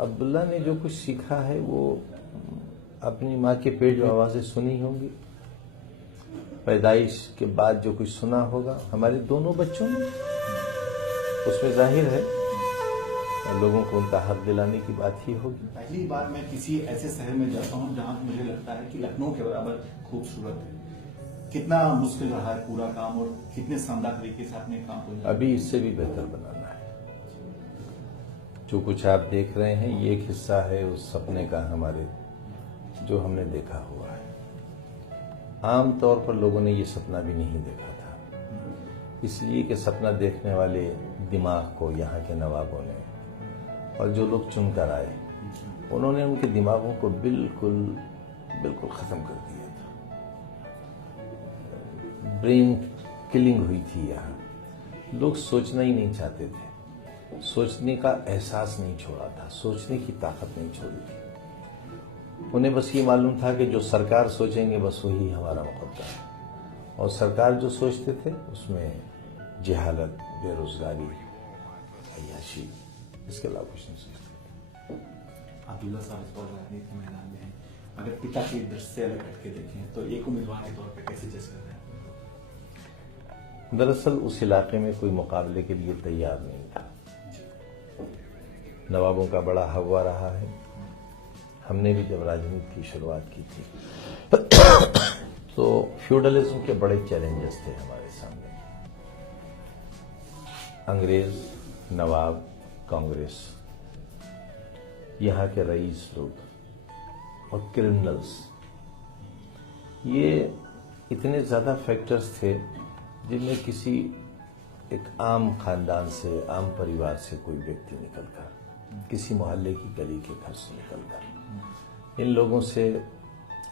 अब्दुल्ला ने जो कुछ सीखा है वो अपनी माँ के पेट में आवाज़ें सुनी होंगी, पैदाइश के बाद जो कुछ सुना होगा हमारे दोनों बच्चों ने, उसमें जाहिर है लोगों को उनका हक दिलाने की बात ही होगी। पहली बार मैं किसी ऐसे शहर में जाता हूँ जहाँ मुझे लगता है कि लखनऊ के बराबर खूबसूरत है। कितना मुश्किल रहा है पूरा काम और कितने शानदार तरीके से आपने काम को अभी इससे भी बेहतर बनाना है। जो कुछ आप देख रहे हैं ये एक हिस्सा है उस सपने का हमारे, जो हमने देखा हुआ है। आम तौर पर लोगों ने ये सपना भी नहीं देखा था, इसलिए कि सपना देखने वाले दिमाग को यहाँ के नवाबों ने और जो लोग चुनकर आए उन्होंने उनके दिमागों को बिल्कुल बिल्कुल खत्म कर दिया था। ब्रेन किलिंग हुई थी यहाँ। लोग सोचना ही नहीं चाहते थे, सोचने का एहसास नहीं छोड़ा था, सोचने की ताकत नहीं छोड़ी थी। उन्हें बस ये मालूम था कि जो सरकार सोचेंगे बस वही हमारा मुकद्दर है, और सरकार जो सोचते थे उसमें जहालत, बेरोजगारी, अय्याशी, इसके अलावा कुछ नहीं सोचते। अब्दुल्ला साहब इस बार राजनीति मैदान में हैं, अगर पिता की दृष्टि से अलग हटके देखें तो एक उम्मीदवार के तौर पे कैसे जज कर रहे हैं? दरअसल उस इलाके में कोई मुकाबले के लिए तैयार नहीं था। नवाबों का बड़ा हवा रहा है। हमने भी जब राजनीति की शुरुआत की थी तो फ्यूडलिज्म के बड़े चैलेंजेस थे हमारे सामने। अंग्रेज, नवाब, कांग्रेस, यहाँ के रईस लोग और क्रिमिनल्स, ये इतने ज्यादा फैक्टर्स थे जिनमें किसी एक आम खानदान से, आम परिवार से कोई व्यक्ति निकलकर, किसी मोहल्ले की गली के घर से निकलकर इन लोगों से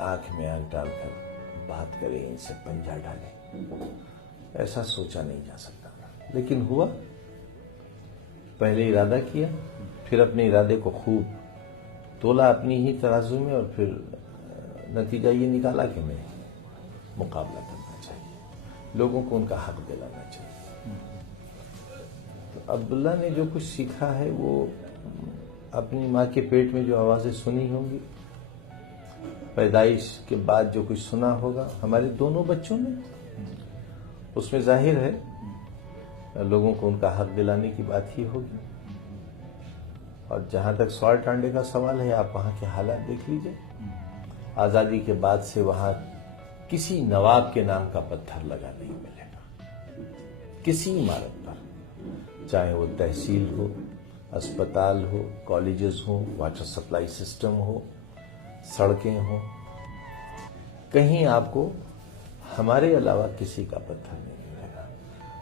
आंख में आंख डालकर बात करे, इनसे पंजा डाले, ऐसा सोचा नहीं जा सकता था। लेकिन हुआ। पहले इरादा किया, फिर अपने इरादे को खूब तोला अपनी ही तराजू में, और फिर नतीजा ये निकाला कि मैं मुकाबला करना चाहिए, लोगों को उनका हक दिलाना चाहिए। तो अब्दुल्ला ने जो कुछ सीखा है वो अपनी माँ के पेट में जो आवाज़ें सुनी होंगी, पैदाइश के बाद जो कुछ सुना होगा हमारे दोनों बच्चों ने, उसमें जाहिर है लोगों को उनका हक दिलाने की बात ही होगी। और जहां तक स्वार टांडे का सवाल है, आप वहां के हालात देख लीजिए। आजादी के बाद से वहां किसी नवाब के नाम का पत्थर लगा नहीं मिलेगा किसी इमारत पर, चाहे वो तहसील हो, अस्पताल हो, कॉलेजेस हो, वाटर सप्लाई सिस्टम हो, सड़कें हो, कहीं आपको हमारे अलावा किसी का पत्थर नहीं मिलेगा।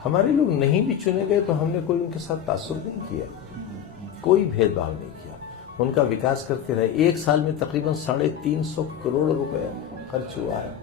हमारे लोग नहीं भी चुने गए तो हमने कोई उनके साथ तासुब नहीं किया, कोई भेदभाव नहीं किया, उनका विकास करते रहे। एक साल में तकरीबन 350 करोड़ रुपए खर्च हुआ है।